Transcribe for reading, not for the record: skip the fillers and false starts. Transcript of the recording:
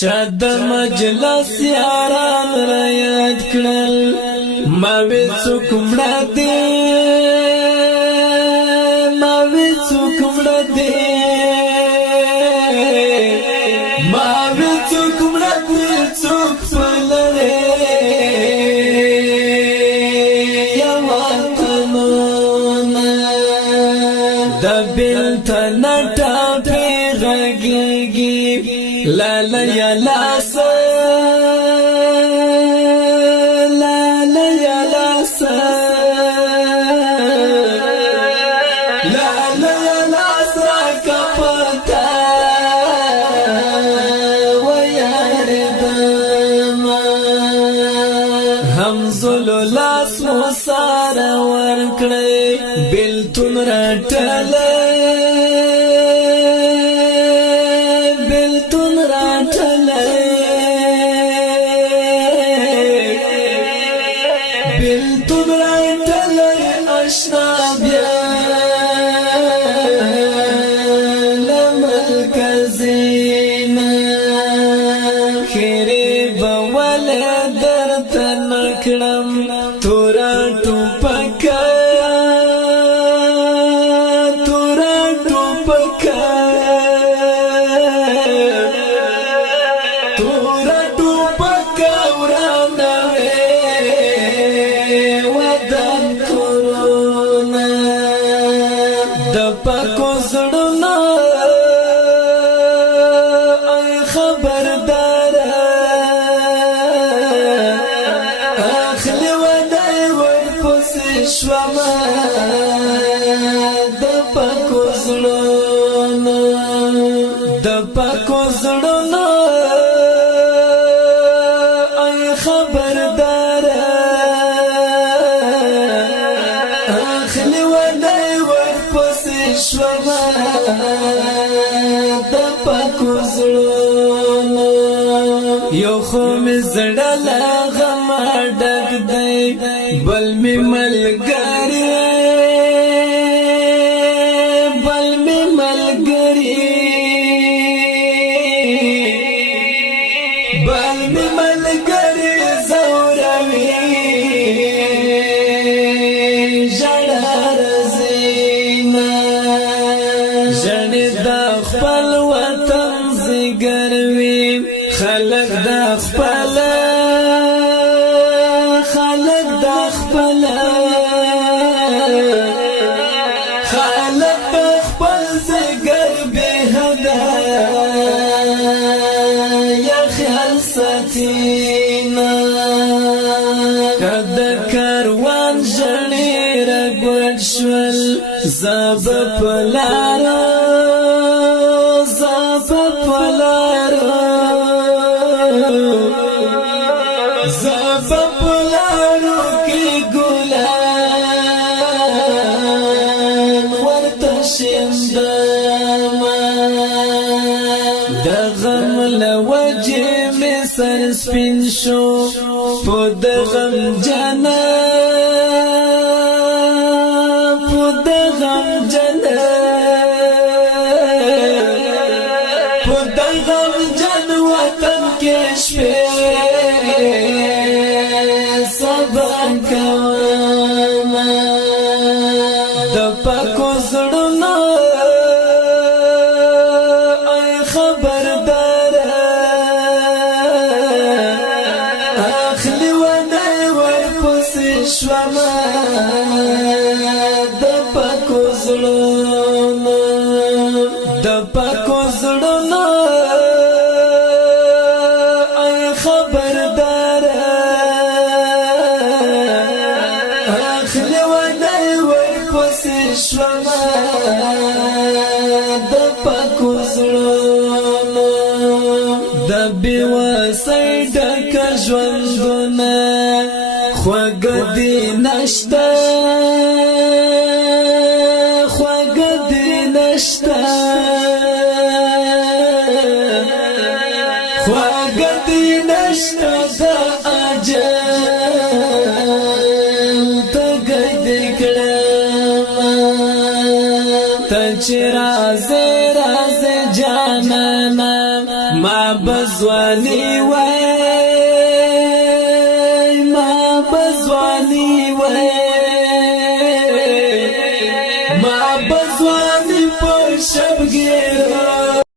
چا د مجلس یاران را یاد کړل ما وې څوک مړه دي ما وې څوک مړه دي ما وې څوک مړه دي څوک فلره یا وطنونه د بلتن ټاپې غږیږي لا لا یا لا سا لا لا یا لا سا لا لا یا لا سا کپتا و یار دما همزلو لاس موسار ورکڑی بلتون رٹلے بلتون راتلے اشنا بیا لمرکزینا خیری بول درد نکڑم تورا ٹوپکا تورا ٹوپکا تورا ٹوپکا ورانا پاکو زړونه ای خبردار اخلی ودای ورپسې شوم د پاکو زړونه ای خبردار اخلی ودای ورپسې شوم د پاکو زړونو یو خو مې زړه له غمه ډک دی بل مې ملګری زوروي ژړا رزینا ژړې د خپل وطن زیګروي خلک د خپل زیګر به هدا یا خیال ساتینا کد کاروان ژړې رګوټ شول زاب پلارو کی ګلان ورته شندما د غم لوجه می سر سپین شو په د غم جنا وطن کې شپې صبر کوم د پاکو زړونو ای خبردار اخلی ودای ورپسې شوم د پاکو زړونو خبردار اخلی ودای ورپسې شوم د پاکو زړونو د بېوسۍ ډک ژوندونه خوږ دې نشته د اجل تګد کړم ته چې راز جانانا ما بزوار بزوانی وای ما بزوانی وای ما بزوانی پر شب گیرا